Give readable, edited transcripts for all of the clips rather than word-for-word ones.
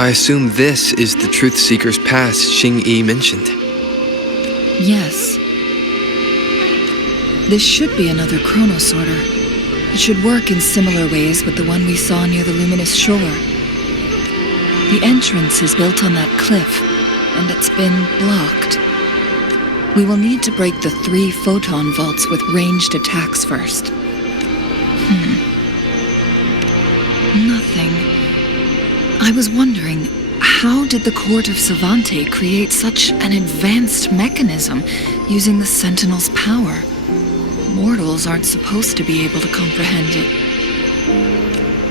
I assume this is the Truth Seeker's Pass Xing-Yi mentioned. Yes. This should be another chronosorter. It should work in similar ways with the one we saw near the luminous shore. The entrance is built on that cliff, and it's been blocked. We will need to break the 3 photon vaults with ranged attacks first. Nothing. I was wondering, how did the Court of Savante create such an advanced mechanism using the Sentinel's power? Mortals aren't supposed to be able to comprehend it.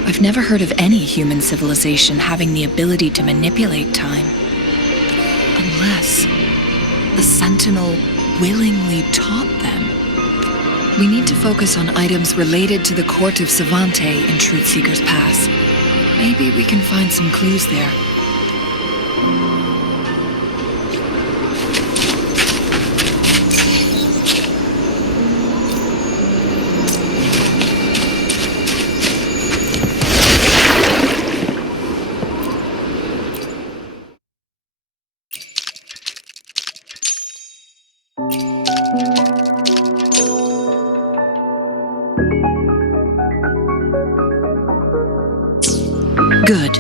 I've never heard of any human civilization having the ability to manipulate time. Unless the Sentinel willingly taught them. We need to focus on items related to the Court of Savante in Truth Seeker's Pass. Maybe we can find some clues there. Good.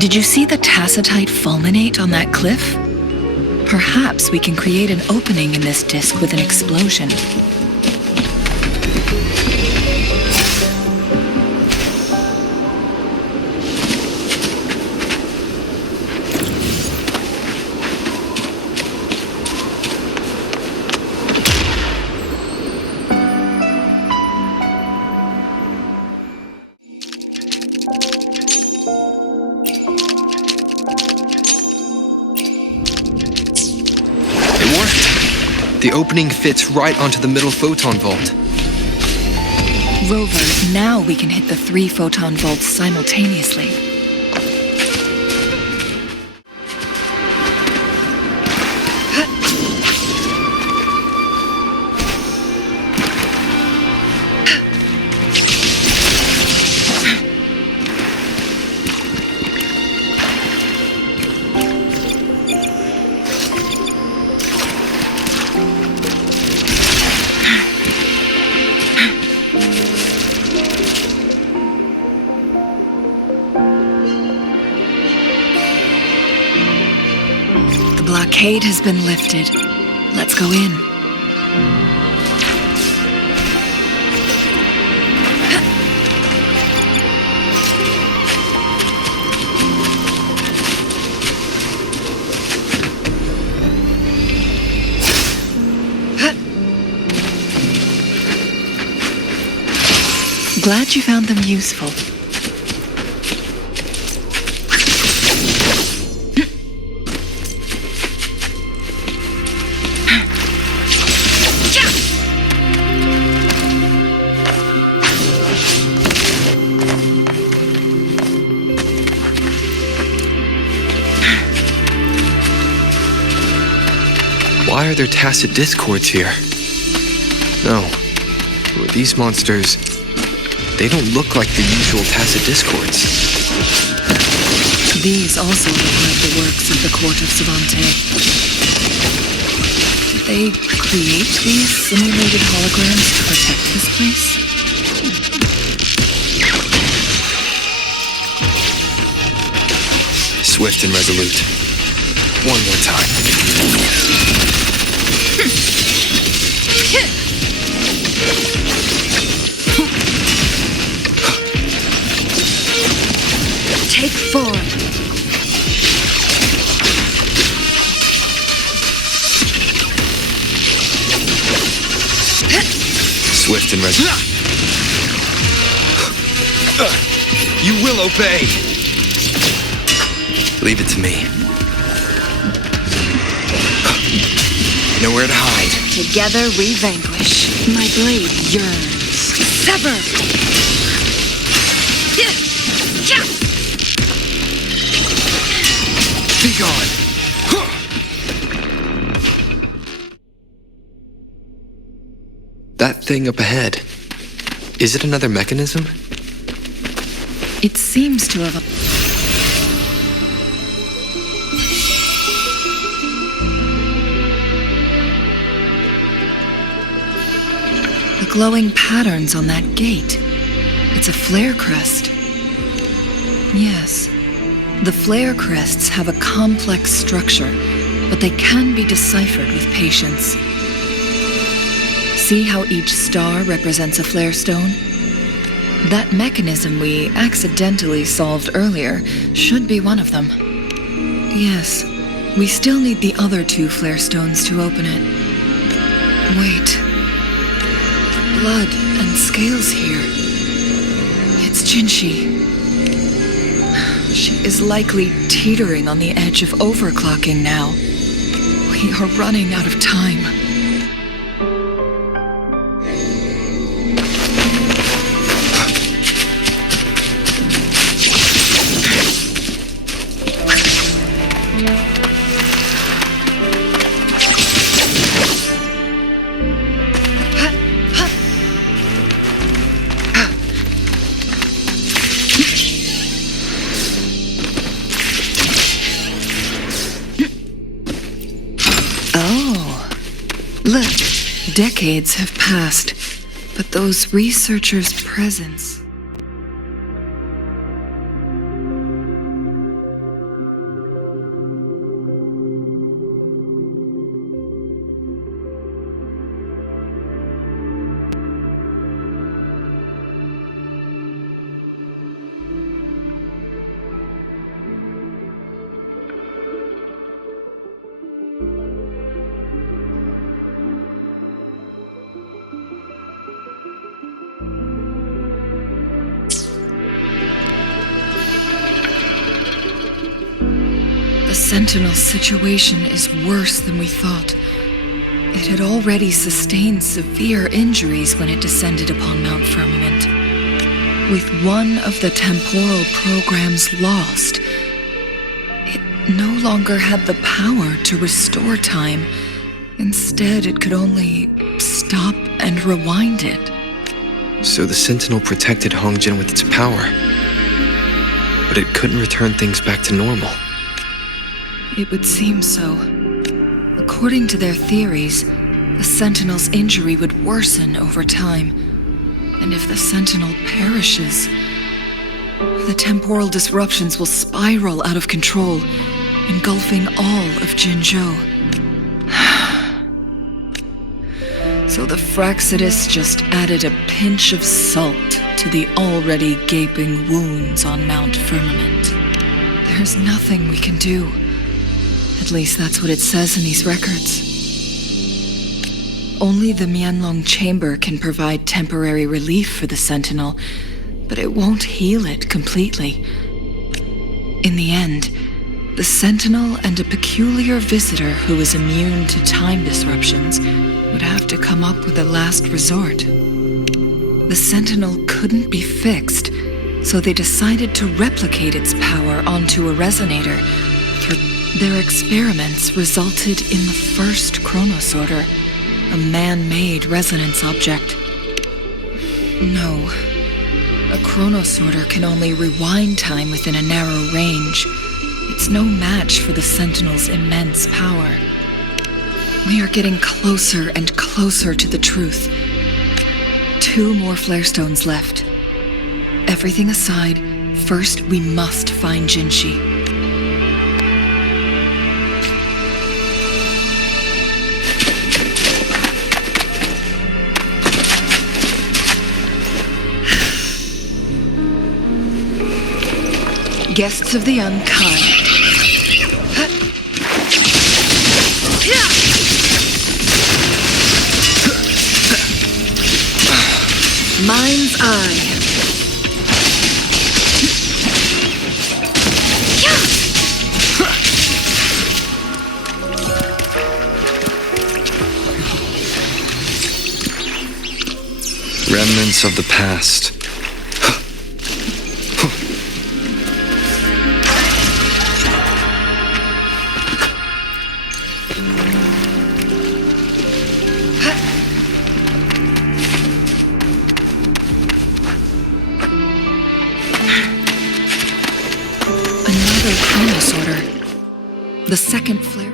Did you see the tacitite fulminate on that cliff? Perhaps we can create an opening in this disk with an explosion. The opening fits right onto the middle photon vault. Rover, now we can hit the 3 photon vaults simultaneously. The blockade has been lifted. Let's go in. Glad you found them useful. Why are there tacit discords here? No. These monsters, they don't look like the usual tacit discords. These also look like the works of the Court of Savante. Did they create these simulated holograms to protect this place? Swift and resolute. One more time. Take 4. Swift and resolute. You will obey. Leave it to me. Nowhere to hide. Together we vanquish. My blade yearns. Sever! Be gone. That thing up ahead. Is it another mechanism? It seems to have... glowing patterns on that gate. It's a flare crest. Yes, the flare crests have a complex structure, but they can be deciphered with patience. See how each star represents a flare stone? That mechanism we accidentally solved earlier should be one of them. Yes, we still need the other 2 flare stones to open it. Wait. Blood and scales here. It's Jinshi. She is likely teetering on the edge of overclocking now. We are running out of time. Look, decades have passed, but those researchers' presence... The Sentinel's situation is worse than we thought. It had already sustained severe injuries when it descended upon Mount Firmament. With one of the temporal programs lost, it no longer had the power to restore time. Instead, it could only stop and rewind it. So the Sentinel protected Hongjin with its power, but it couldn't return things back to normal. It would seem so. According to their theories, the Sentinel's injury would worsen over time. And if the Sentinel perishes, the temporal disruptions will spiral out of control, engulfing all of Jinzhou. So the Fraxidus just added a pinch of salt to the already gaping wounds on Mount Firmament. There's nothing we can do. At least that's what it says in these records. Only the Mianlong Chamber can provide temporary relief for the Sentinel, but it won't heal it completely. In the end, the Sentinel and a peculiar visitor who is immune to time disruptions would have to come up with a last resort. The Sentinel couldn't be fixed, so they decided to replicate its power onto a resonator. Their experiments resulted in the first chronosorter, a man-made resonance object. No, a chronosorter can only rewind time within a narrow range. It's no match for the Sentinel's immense power. We are getting closer and closer to the truth. 2 more flare stones left. Everything aside, first we must find Jinshi. Guests of the unkind. Mind's eye. Remnants of the past. The second flare.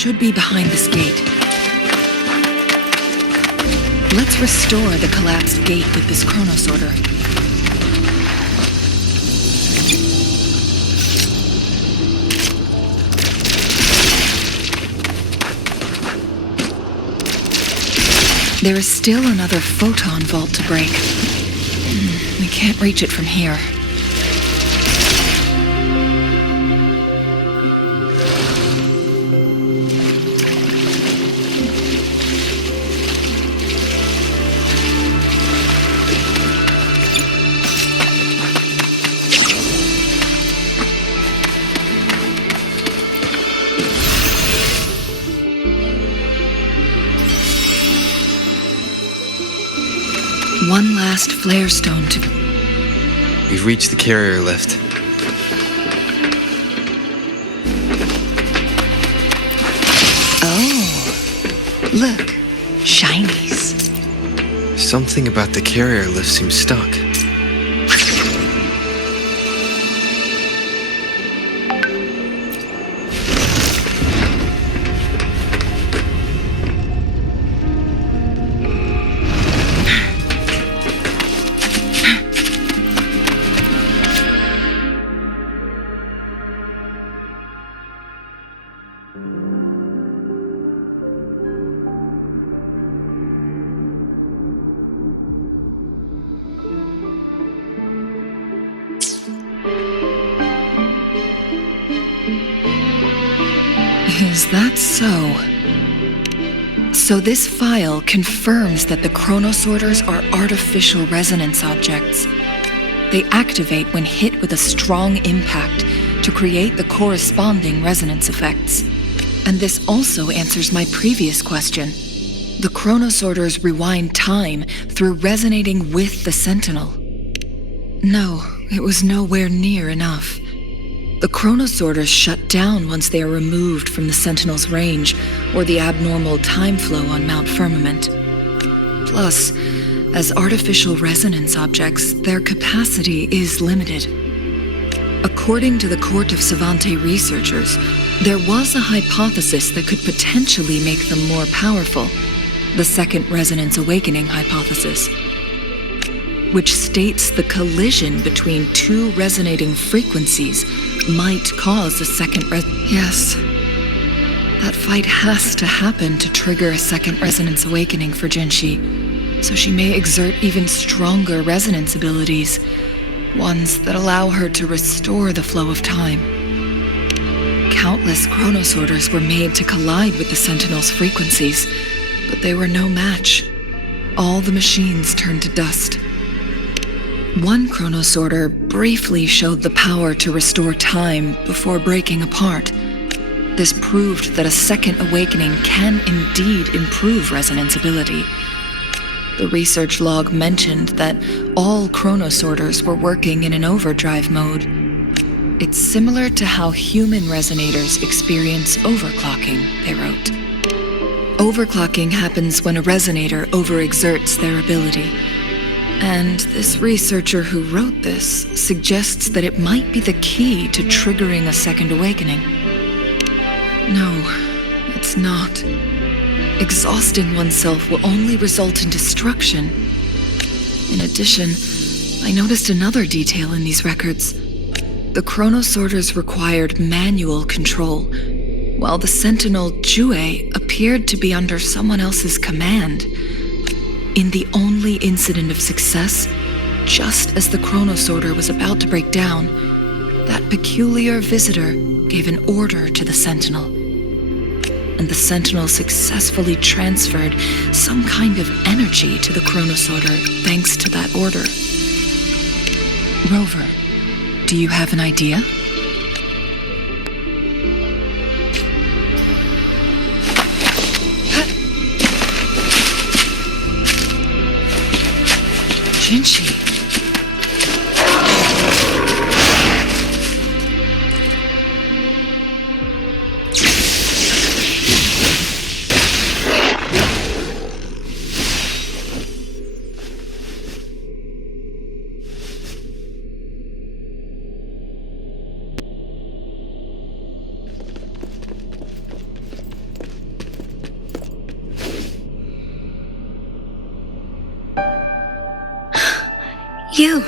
should be behind this gate. Let's restore the collapsed gate with this chronosorter. There is still another photon vault to break. We can't reach it from here. One last flare stone to... We've reached the carrier lift. Oh, look, shinies. Something about the carrier lift seems stuck. Is that so? So this file confirms that the chronosorters are artificial resonance objects. They activate when hit with a strong impact to create the corresponding resonance effects. And this also answers my previous question. The chronosorters rewind time through resonating with the sentinel. No, it was nowhere near enough. The chronosorters shut down once they are removed from the sentinel's range or the abnormal time flow on Mount Firmament. Plus, as artificial resonance objects, their capacity is limited. According to the Court of Savante researchers, there was a hypothesis that could potentially make them more powerful, the second resonance awakening hypothesis, which states the collision between two resonating frequencies might cause a second Yes. That fight has to happen to trigger a second resonance awakening for Jinshi, so she may exert even stronger resonance abilities, ones that allow her to restore the flow of time. Countless chronosorters were made to collide with the Sentinel's frequencies, but they were no match. All the machines turned to dust. One chronosorter briefly showed the power to restore time before breaking apart. This proved that a second awakening can indeed improve resonance ability. The research log mentioned that all chronosorters were working in an overdrive mode. It's similar to how human resonators experience overclocking, they wrote. Overclocking happens when a resonator overexerts their ability. And this researcher who wrote this suggests that it might be the key to triggering a second awakening. No, it's not. Exhausting oneself will only result in destruction. In addition, I noticed another detail in these records. The chronosorters required manual control, while the sentinel Jue appeared to be under someone else's command. In the only incident of success, just as the chronosorter was about to break down, that peculiar visitor gave an order to the sentinel. And the sentinel successfully transferred some kind of energy to the chronosorter thanks to that order. Rover, do you have an idea? Jinshi. You.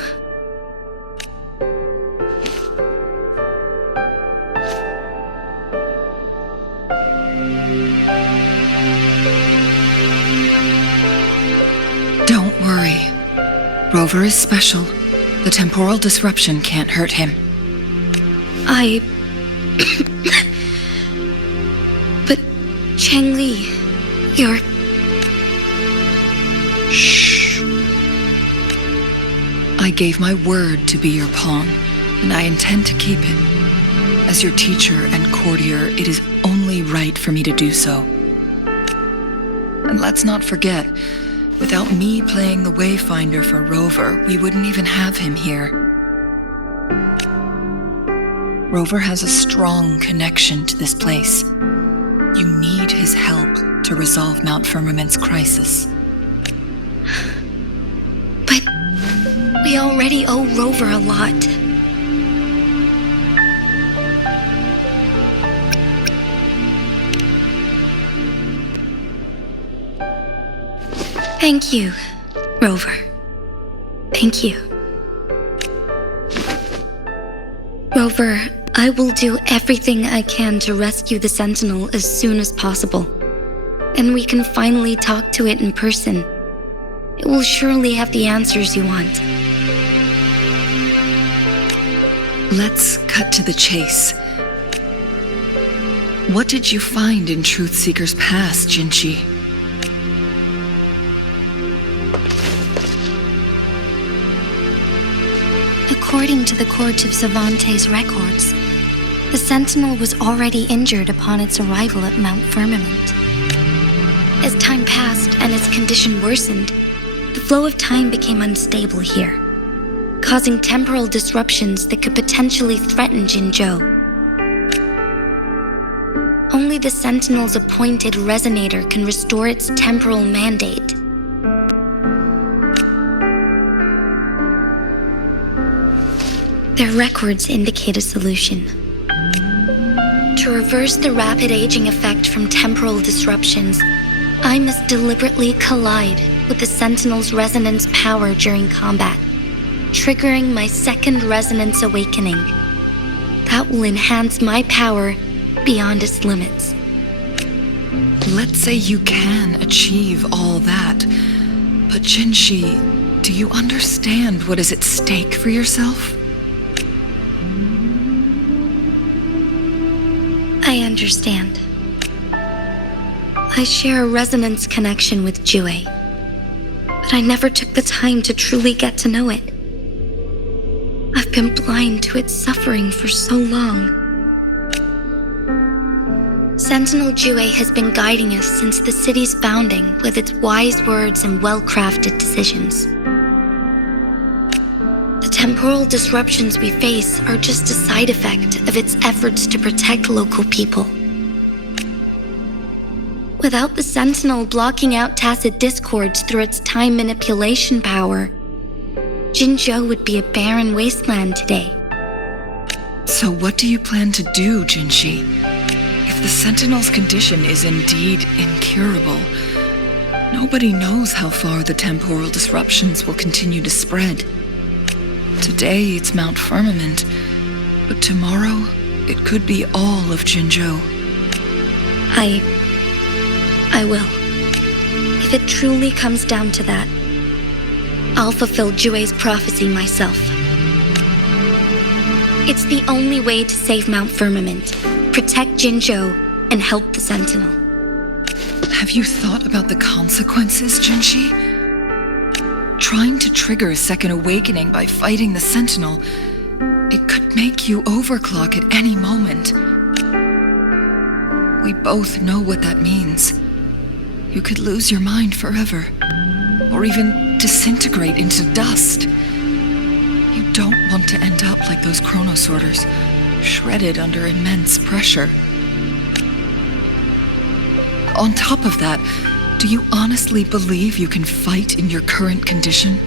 Don't worry. Rover is special. The temporal disruption can't hurt him. But, Changli, you're... Shh. I gave my word to be your pawn, and I intend to keep it. As your teacher and courtier, it is only right for me to do so. And let's not forget, without me playing the Wayfinder for Rover, we wouldn't even have him here. Rover has a strong connection to this place. You need his help to resolve Mount Firmament's crisis. But we already owe Rover a lot. Thank you, Rover. Thank you. Rover, I will do everything I can to rescue the Sentinel as soon as possible. And we can finally talk to it in person. It will surely have the answers you want. Let's cut to the chase. What did you find in Truthseeker's past, Jinshi? According to the Court of Savante's records, the Sentinel was already injured upon its arrival at Mount Firmament. As time passed and its condition worsened, the flow of time became unstable here, causing temporal disruptions that could potentially threaten Jinzhou. Only the Sentinel's appointed resonator can restore its temporal mandate. Their records indicate a solution. To reverse the rapid aging effect from temporal disruptions, I must deliberately collide with the Sentinel's resonance power during combat, triggering my second resonance awakening. That will enhance my power beyond its limits. Let's say you can achieve all that, but Jinshi, do you understand what is at stake for yourself? I understand. I share a resonance connection with Jue, but I never took the time to truly get to know it. I've been blind to its suffering for so long. Sentinel Jue has been guiding us since the city's founding with its wise words and well-crafted decisions. The temporal disruptions we face are just a side effect of its efforts to protect local people. Without the Sentinel blocking out tacit discords through its time manipulation power, Jinzhou would be a barren wasteland today. So what do you plan to do, Jinshi? If the Sentinel's condition is indeed incurable, nobody knows how far the temporal disruptions will continue to spread. Today it's Mount Firmament, but tomorrow it could be all of Jinzhou. I will. If it truly comes down to that, I'll fulfill Jue's prophecy myself. It's the only way to save Mount Firmament, protect Jinzhou, and help the Sentinel. Have you thought about the consequences, Jinshi? Trying to trigger a second awakening by fighting the Sentinel, it could make you overclock at any moment. We both know what that means. You could lose your mind forever, or even disintegrate into dust. You don't want to end up like those chronosorters, shredded under immense pressure. On top of that, do you honestly believe you can fight in your current condition?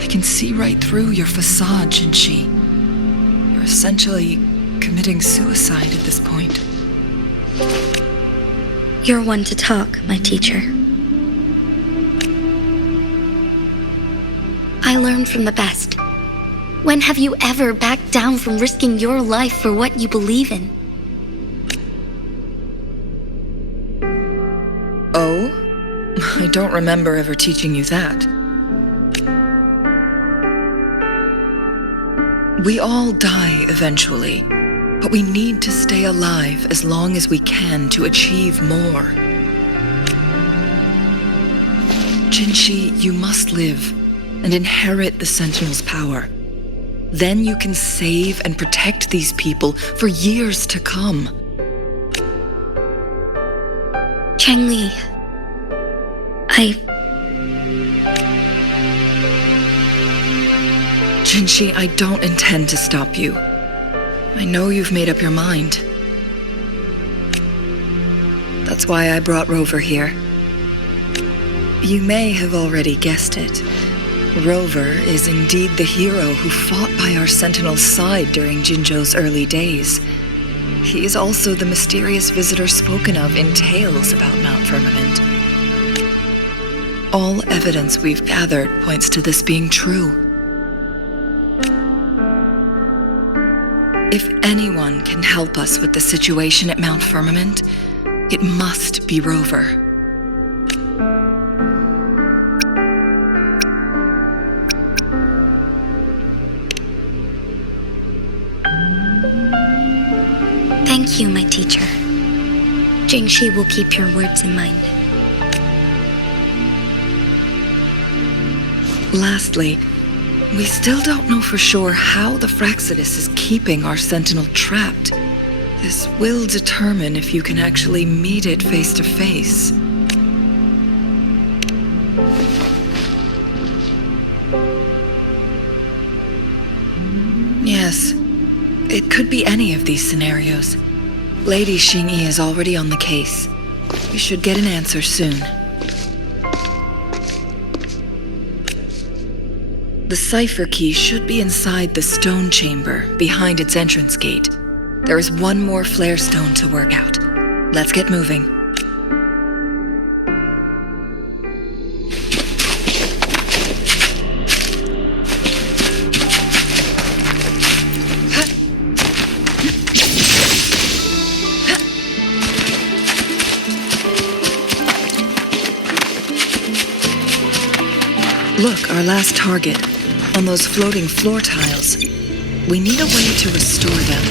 I can see right through your facade, Jinshi. You're essentially committing suicide at this point. You're one to talk, my teacher. I learned from the best. When have you ever backed down from risking your life for what you believe in? Oh? I don't remember ever teaching you that. We all die eventually, but we need to stay alive as long as we can to achieve more. Jinshi, you must live and inherit the Sentinel's power. Then you can save and protect these people for years to come. Changli, Jinshi, I don't intend to stop you. I know you've made up your mind. That's why I brought Rover here. You may have already guessed it. Rover is indeed the hero who fought by our Sentinel's side during Jinzhou's early days. He is also the mysterious visitor spoken of in tales about Mount Firmament. All evidence we've gathered points to this being true. If anyone can help us with the situation at Mount Firmament, it must be Rover. Thank you, my teacher. Jinshi will keep your words in mind. Lastly, we still don't know for sure how the Fraxidus is keeping our Sentinel trapped. This will determine if you can actually meet it face to face. Yes, it could be any of these scenarios. Lady Xingyi is already on the case. We should get an answer soon. The cipher key should be inside the stone chamber, behind its entrance gate. There is one more flare stone to work out. Let's get moving. Look, our last target. On those floating floor tiles. We need a way to restore them.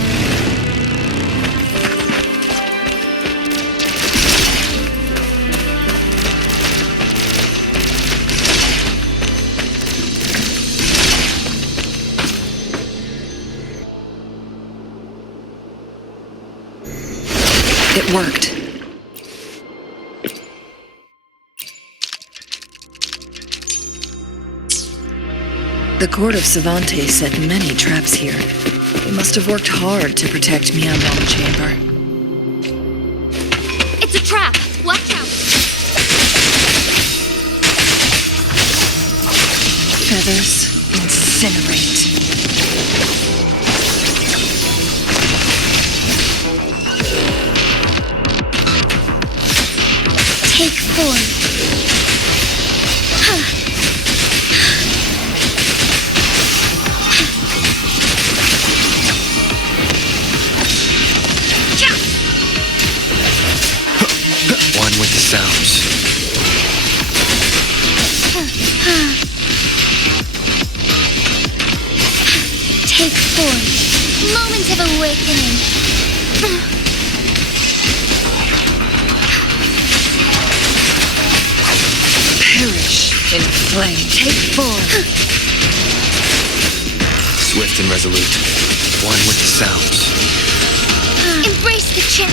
It worked. The court of Savante set many traps here. They must have worked hard to protect Mianlong Chamber. It's a trap! Watch out! Feathers incinerate. Take form. One with the sounds. Take form. Moment of awakening. Perish in flame. Take form. Swift and resolute. One with the sounds. Embrace the chip.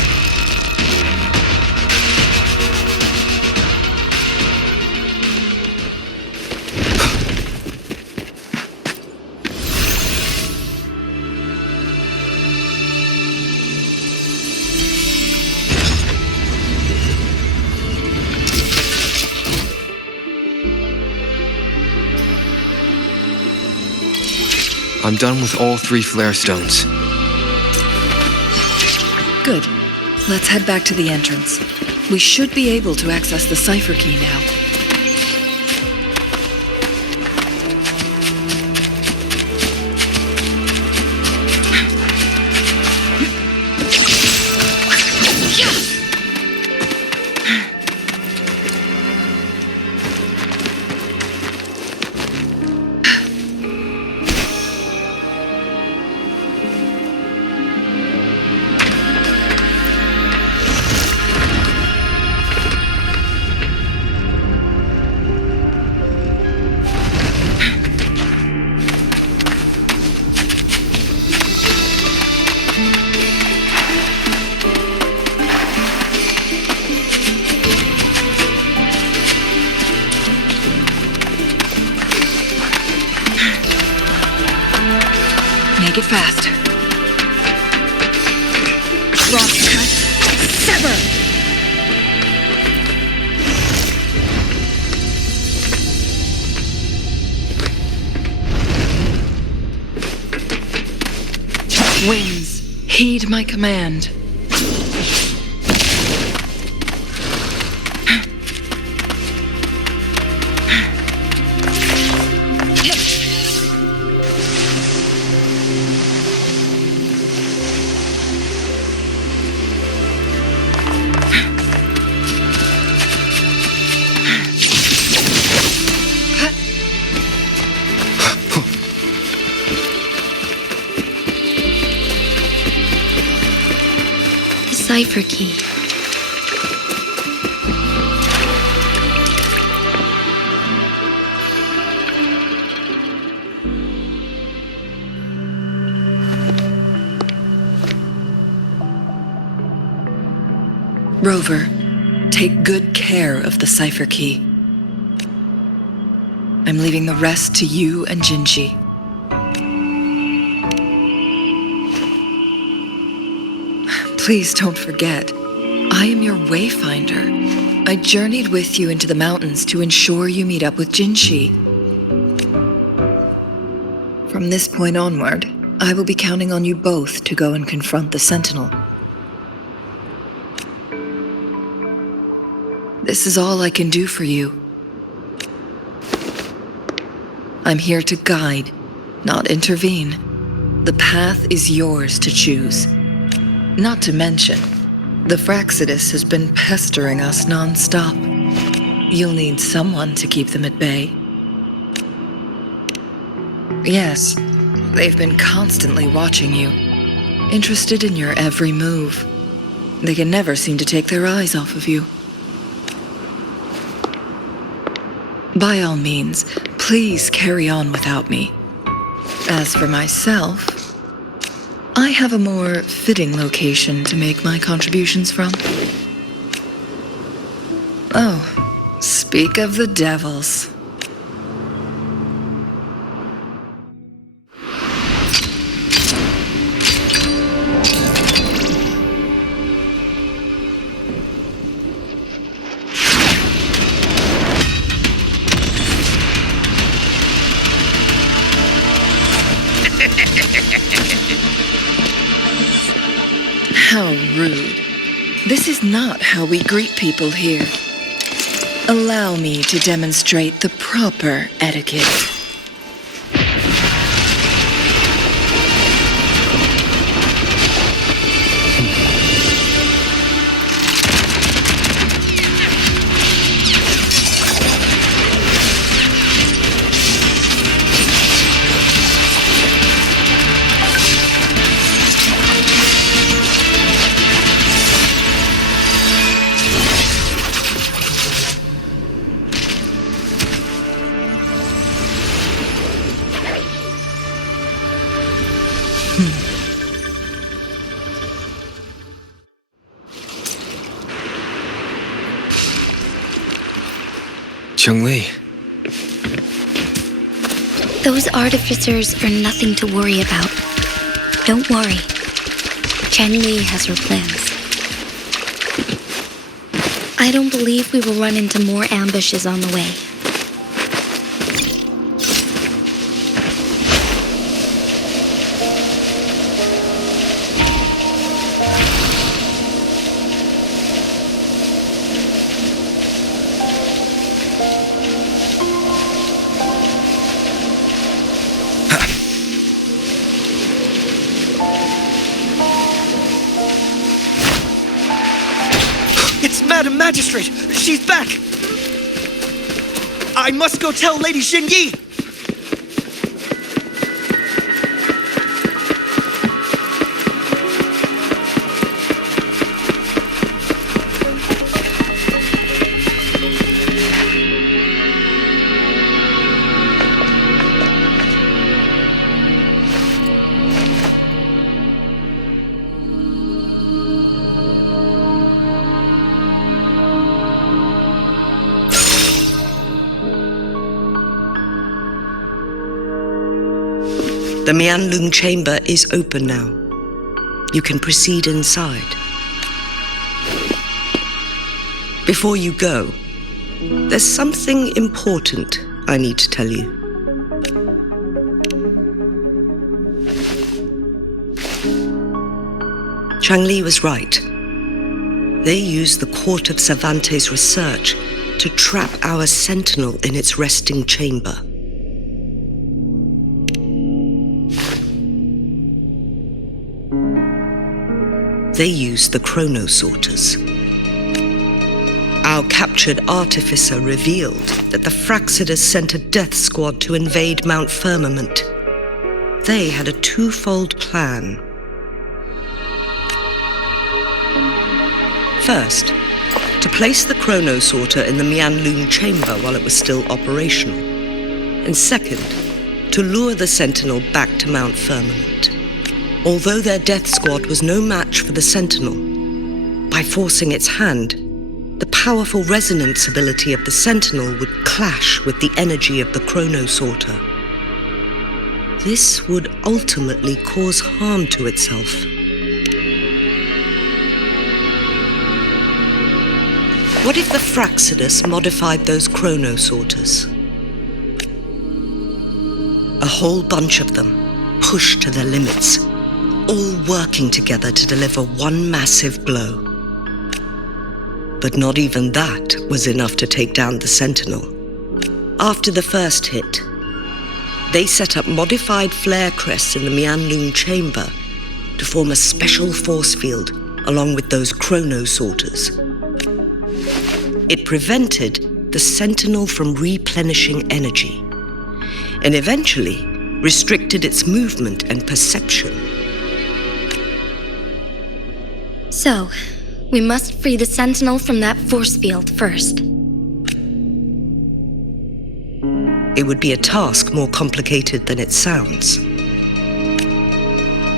I'm done with all 3 flare stones. Good. Let's head back to the entrance. We should be able to access the cipher key now. Make it fast. Cross cut. Sever! Winds, heed my command. Cipher key. Rover, take good care of the cipher key. I'm leaving the rest to you and Jinshi. Please don't forget, I am your wayfinder. I journeyed with you into the mountains to ensure you meet up with Jinshi. From this point onward, I will be counting on you both to go and confront the sentinel. This is all I can do for you. I'm here to guide, not intervene. The path is yours to choose. Not to mention, the Fraxidus has been pestering us non-stop. You'll need someone to keep them at bay. Yes, they've been constantly watching you, interested in your every move. They can never seem to take their eyes off of you. By all means, please carry on without me. As for myself, I have a more fitting location to make my contributions from. Oh, speak of the devils. How rude. This is not how we greet people here. Allow me to demonstrate the proper etiquette. Changli. Those artificers are nothing to worry about. Don't worry. Changli has her plans. I don't believe we will run into more ambushes on the way. Madam Magistrate, she's back! I must go tell Lady Jinyi! The Mianlung chamber is open now. You can proceed inside. Before you go, there's something important I need to tell you. Changli was right. They used the Court of Cervantes' research to trap our sentinel in its resting chamber. They used the chronosorters. Our captured artificer revealed that the Fraxidus sent a death squad to invade Mount Firmament. They had a twofold plan. First, to place the chronosorter in the Mianlung chamber while it was still operational. And second, to lure the sentinel back to Mount Firmament. Although their death squad was no match for the sentinel, by forcing its hand, the powerful resonance ability of the sentinel would clash with the energy of the chronosorter. This would ultimately cause harm to itself. What if the Fraxidus modified those chronosorters? A whole bunch of them, pushed to their limits, all working together to deliver one massive blow. But not even that was enough to take down the sentinel. After the first hit, they set up modified flare crests in the Mianlung chamber to form a special force field along with those chronosorters. It prevented the sentinel from replenishing energy and eventually restricted its movement and perception. So, we must free the sentinel from that force field first. It would be a task more complicated than it sounds.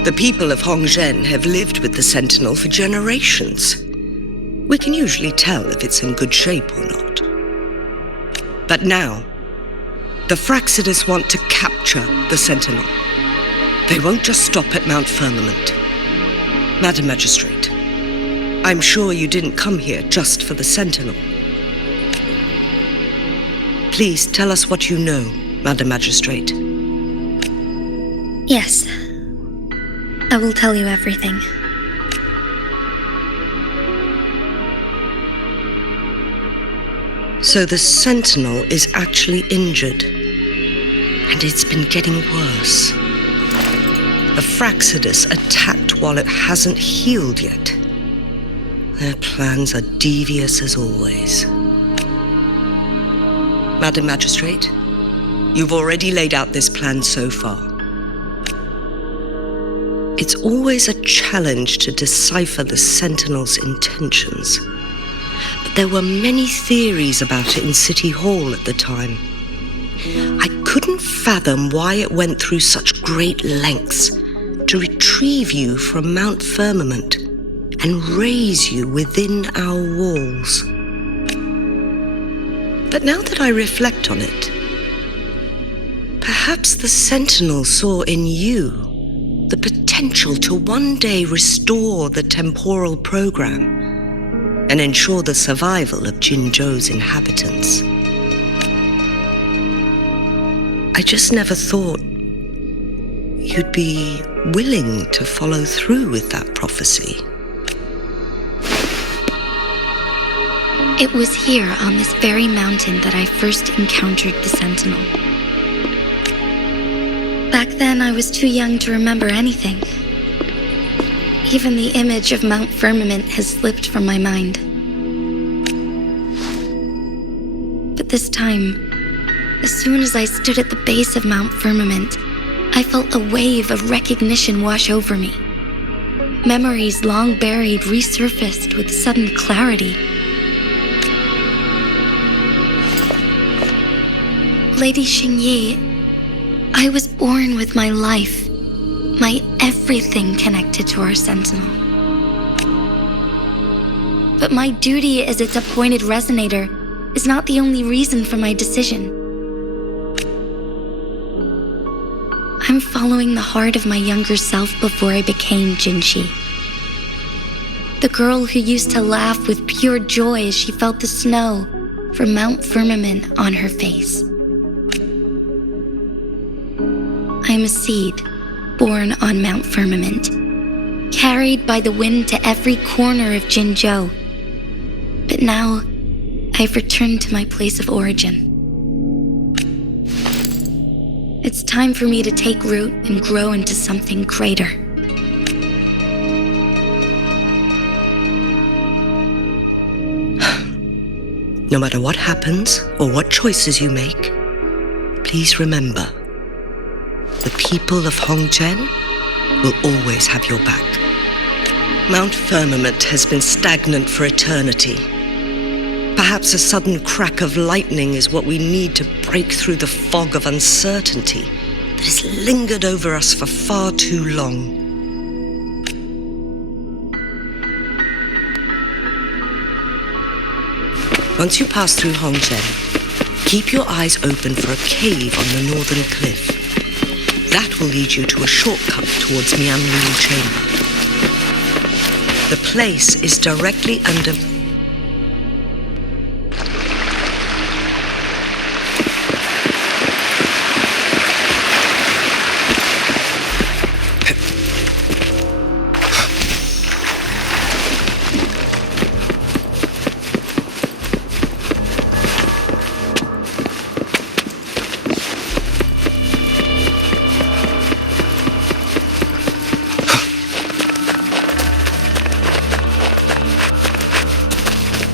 The people of Hongzhen have lived with the sentinel for generations. We can usually tell if it's in good shape or not. But now, the Fraxidus want to capture the sentinel. They won't just stop at Mount Firmament. Madam Magistrate, I'm sure you didn't come here just for the sentinel. Please tell us what you know, Madam Magistrate. Yes. I will tell you everything. So the sentinel is actually injured, and it's been getting worse. The Fraxidus attacked while it hasn't healed yet. Their plans are devious as always. Madam Magistrate, you've already laid out this plan so far. It's always a challenge to decipher the sentinel's intentions. But there were many theories about it in City Hall at the time. I couldn't fathom why it went through such great lengths to retrieve you from Mount Firmament and raise you within our walls. But now that I reflect on it, perhaps the Sentinel saw in you the potential to one day restore the temporal program and ensure the survival of Jinzhou's inhabitants. I just never thought you'd be willing to follow through with that prophecy. It was here on this very mountain that I first encountered the Sentinel. Back then, I was too young to remember anything. Even the image of Mount Firmament has slipped from my mind. But this time, as soon as I stood at the base of Mount Firmament, I felt a wave of recognition wash over me. Memories long buried resurfaced with sudden clarity. Lady Xingyi, I was born with my life, my everything connected to our Sentinel. But my duty as its appointed resonator is not the only reason for my decision. I'm following the heart of my younger self before I became Jinshi. The girl who used to laugh with pure joy as she felt the snow from Mount Firmament on her face. I am a seed born on Mount Firmament, carried by the wind to every corner of Jinzhou. But now, I've returned to my place of origin. It's time for me to take root and grow into something greater. No matter what happens or what choices you make, please remember, the people of Hongzhen will always have your back. Mount Firmament has been stagnant for eternity. Perhaps a sudden crack of lightning is what we need to break through the fog of uncertainty that has lingered over us for far too long. Once you pass through Hongzhen, keep your eyes open for a cave on the northern cliff. That will lead you to a shortcut towards Mianlun Chamber. The place is directly under...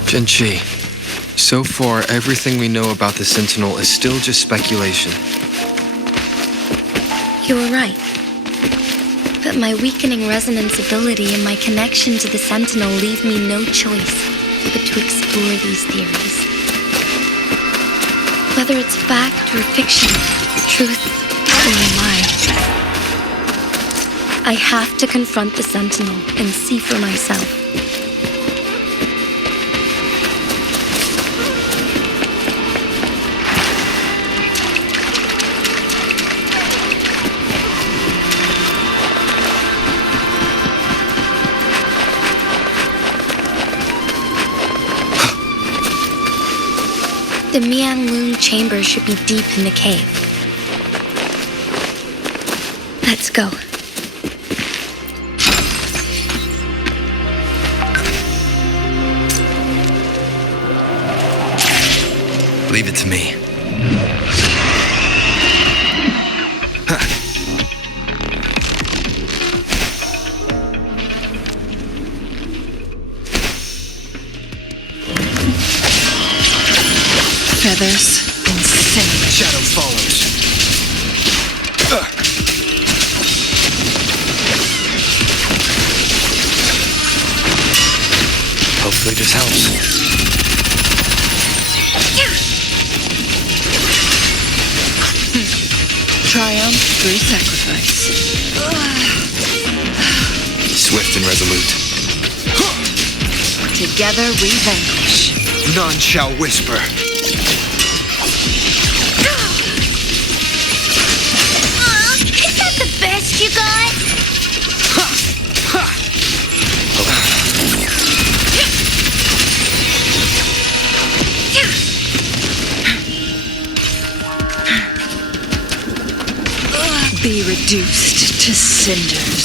Jinshi, so far everything we know about the Sentinel is still just speculation. You were right. But my weakening resonance ability and my connection to the Sentinel leave me no choice but to explore these theories. Whether it's fact or fiction, truth or a lie, I have to confront the Sentinel and see for myself. The Mianlun Chamber should be deep in the cave. Let's go. Leave it to me. Feathers and cinnamon. Shadow follows. Hopefully this helps. Triumph through sacrifice. Swift and resolute. Together we vanquish. None shall whisper. Is that the best you got? Be reduced to cinders.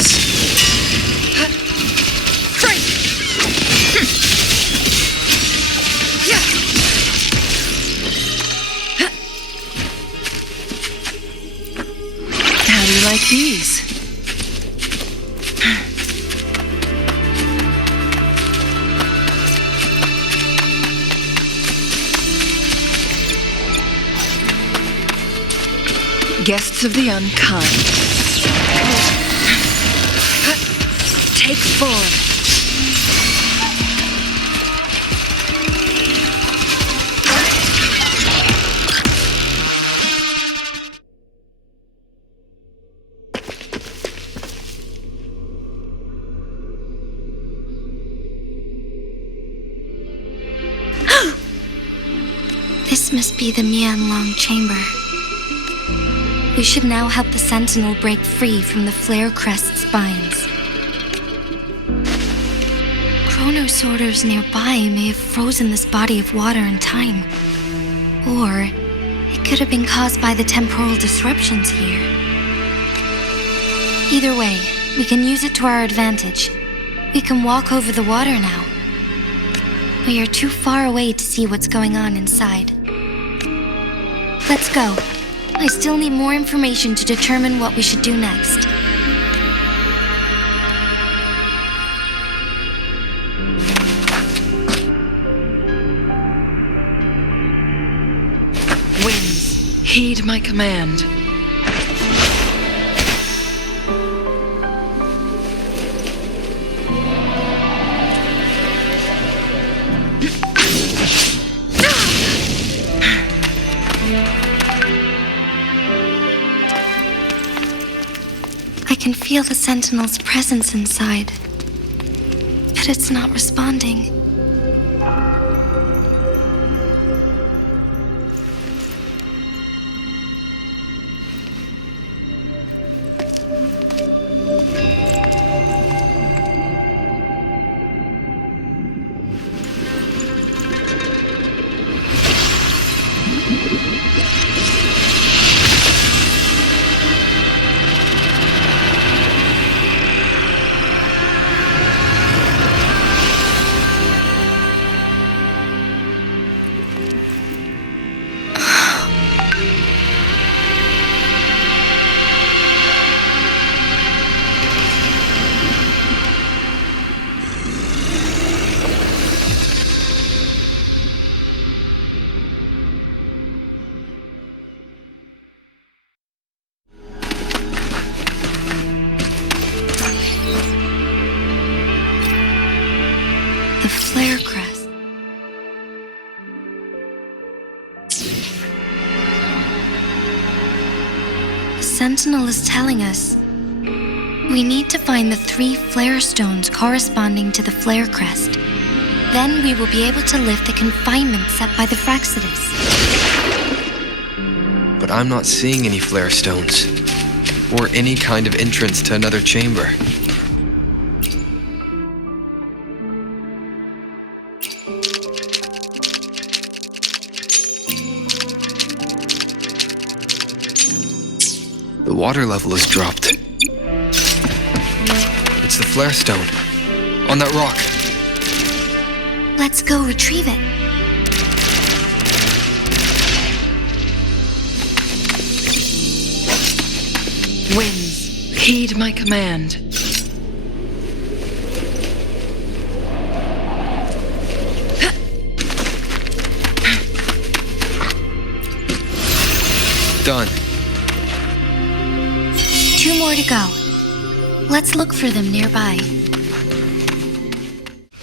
How do you like these? Guests of the unkind. Take form. This must be the Mianlun Chamber. We should now help the sentinel break free from the flare crest spines. Chronosorters nearby may have frozen this body of water in time. Or it could have been caused by the temporal disruptions here. Either way, we can use it to our advantage. We can walk over the water now. We are too far away to see what's going on inside. Let's go. I still need more information to determine what we should do next. Winds, heed my command. I can feel the sentinel's presence inside, but it's not responding. The flare crest. The sentinel is telling us we need to find the 3 flare stones corresponding to the flare crest. Then we will be able to lift the confinement set by the Fraxidus. But I'm not seeing any flare stones, or any kind of entrance to another chamber. The water level has dropped. It's the flare stone, on that rock. Let's go retrieve it. Winds, heed my command. Done. 2 more to go. Let's look for them nearby.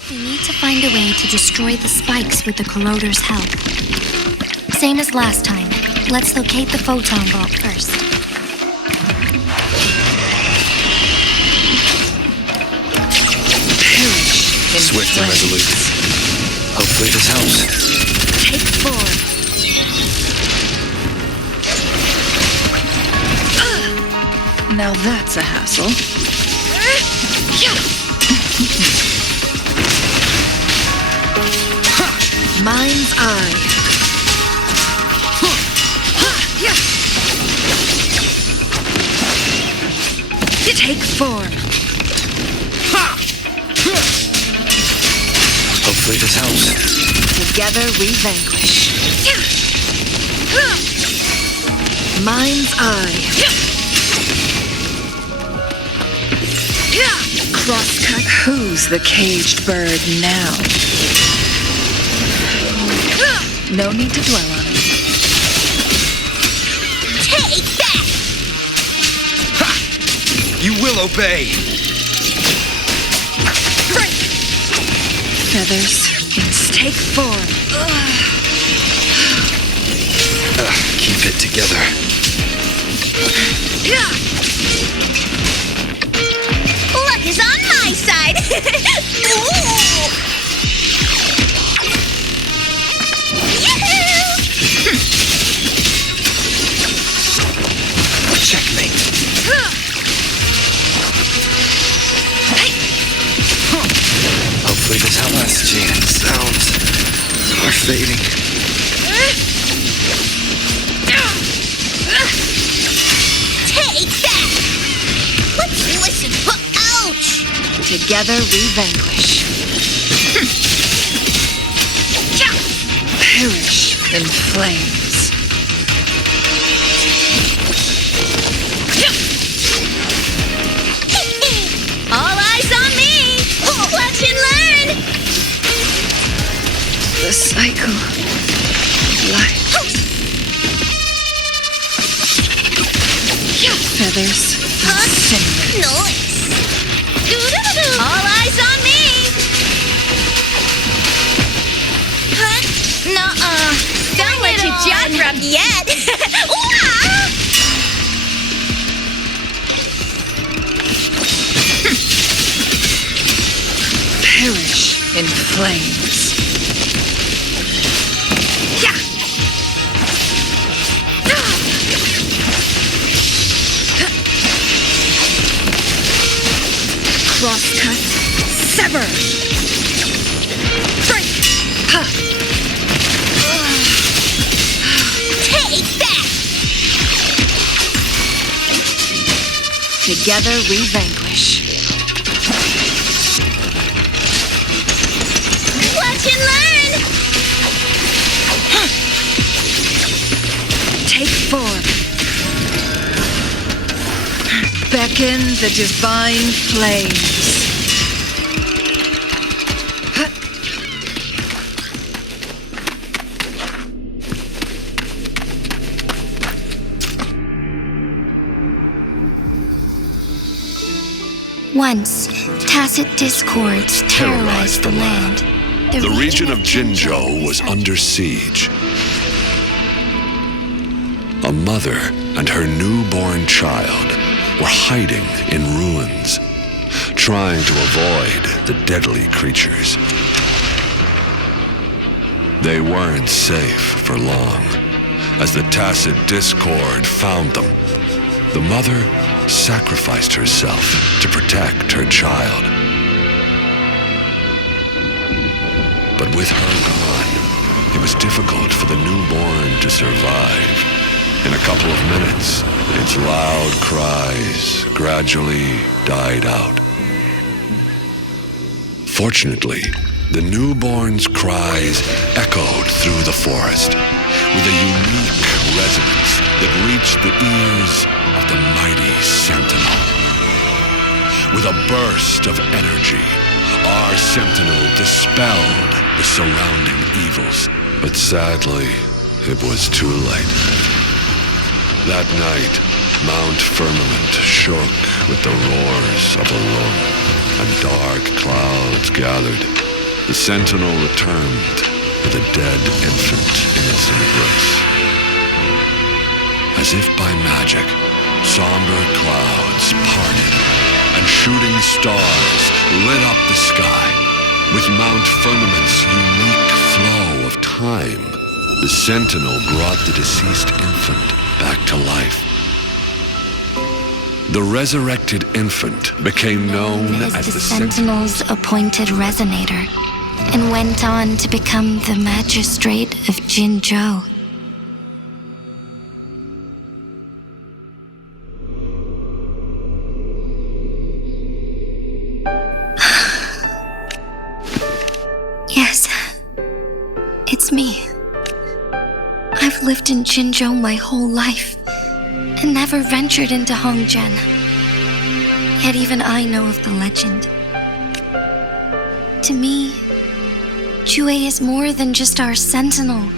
We need to find a way to destroy the spikes with the corroder's help. Same as last time. Let's locate the photon vault first. Swift and resolute. Hopefully this helps. Take form. Now that's a hassle. Mind's eye. Take form. Hopefully this helps. Together we vanquish. Mind's eye. Crosscut. Who's the caged bird now? No need to dwell on it. Take that! You will obey! Feathers, take form. Keep it together. Luck is on my side! Ooh. energy and sounds are fading. Take that! Let's listen for ouch! Together we vanquish. Perish in flames. All eyes on me! Watch and learn! The cycle. Life. Feathers. Cinnamon. Noise! All eyes on me! Nuh-uh. Don't let you jaw drop yet! Perish in flames. Crosscut. Sever. Break. Take that! Together we vanquish. Watch and learn! Take form. Beckon the divine flames. Once, tacit discords terrorized the land. The region of Jinzhou was under siege. A mother and her newborn child were hiding in ruins, trying to avoid the deadly creatures. They weren't safe for long, as the tacit discord found them. The mother sacrificed herself to protect her child. But with her gone, it was difficult for the newborn to survive. In a couple of minutes, its loud cries gradually died out. Fortunately, the newborn's cries echoed through the forest with a unique resonance that reached the ears of the mighty sentinel. With a burst of energy, our sentinel dispelled the surrounding evils. But sadly, it was too late. That night, Mount Firmament shook with the roars of a lung, and dark clouds gathered. The sentinel returned with a dead infant in its embrace. As if by magic, somber clouds parted, and shooting stars lit up the sky. With Mount Firmament's unique flow of time, the sentinel brought the deceased infant back to life. The resurrected infant became known as the Sentinel's appointed resonator, and went on to become the Magistrate of Jinzhou. Yes, it's me. I've lived in Jinzhou my whole life, and never ventured into Hongzhen. Yet even I know of the legend. To me, Jue is more than just our sentinel,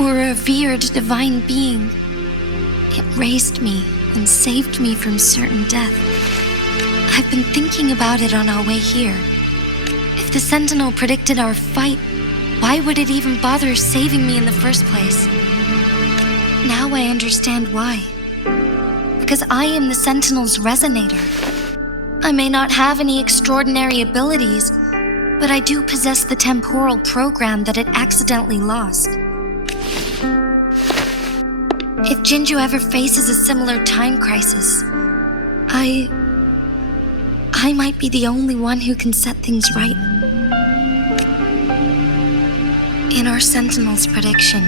or a revered divine being. It raised me and saved me from certain death. I've been thinking about it on our way here. If the sentinel predicted our fight, why would it even bother saving me in the first place? Now I understand why. Because I am the sentinel's resonator. I may not have any extraordinary abilities, but I do possess the temporal program that it accidentally lost. If Jinzhou ever faces a similar time crisis, I might be the only one who can set things right. In our Sentinel's prediction,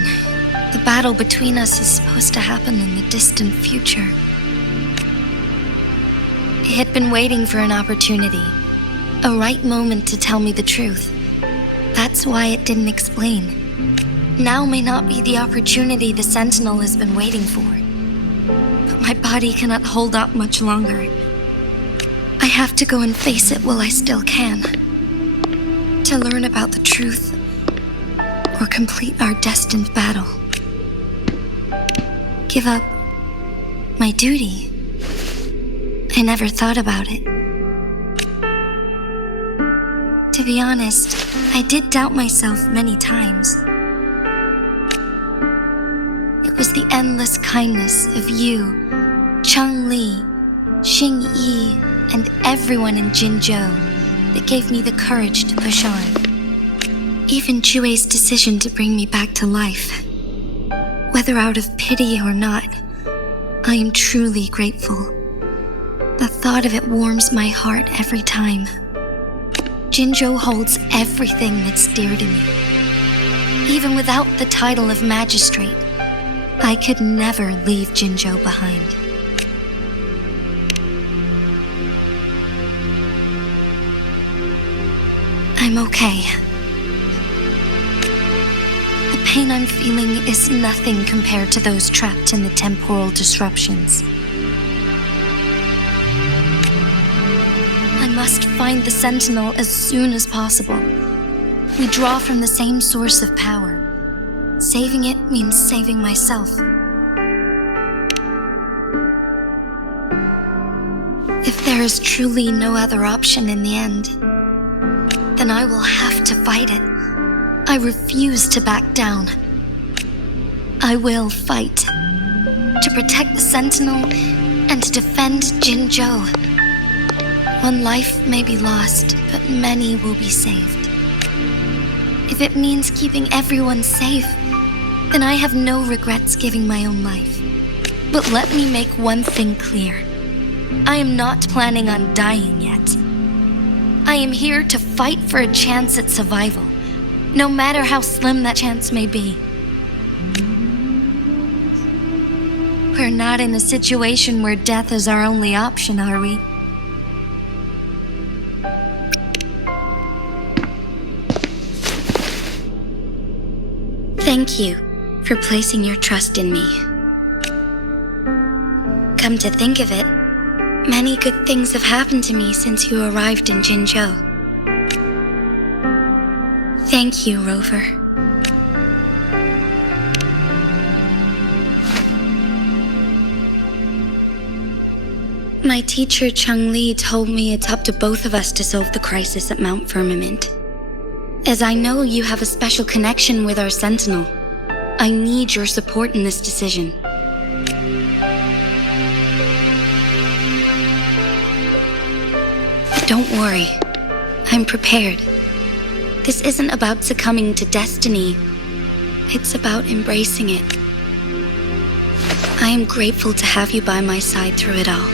the battle between us is supposed to happen in the distant future. It had been waiting for an opportunity, a right moment to tell me the truth. That's why it didn't explain. Now may not be the opportunity the Sentinel has been waiting for. But my body cannot hold up much longer. I have to go and face it while I still can. To learn about the truth, or complete our destined battle. Give up my duty. I never thought about it. To be honest, I did doubt myself many times. It was the endless kindness of you, Changli, Xingyi, and everyone in Jinzhou that gave me the courage to push on. Even Jue's decision to bring me back to life. Whether out of pity or not, I am truly grateful. The thought of it warms my heart every time. Jinzhou holds everything that's dear to me. Even without the title of Magistrate, I could never leave Jinzhou behind. I'm okay. The pain I'm feeling is nothing compared to those trapped in the temporal disruptions. I must find the Sentinel as soon as possible. We draw from the same source of power. Saving it means saving myself. If there is truly no other option in the end, then I will have to fight it. I refuse to back down. I will fight. To protect the Sentinel and to defend Jinzhou. One life may be lost, but many will be saved. If it means keeping everyone safe, then I have no regrets giving my own life. But let me make one thing clear. I am not planning on dying yet. I am here to fight for a chance at survival, no matter how slim that chance may be. We're not in a situation where death is our only option, are we? Thank you for placing your trust in me. Come to think of it, many good things have happened to me since you arrived in Jinzhou. Thank you, Rover. My teacher Changli told me it's up to both of us to solve the crisis at Mount Firmament. As I know you have a special connection with our Sentinel, I need your support in this decision. But don't worry, I'm prepared. This isn't about succumbing to destiny, it's about embracing it. I am grateful to have you by my side through it all.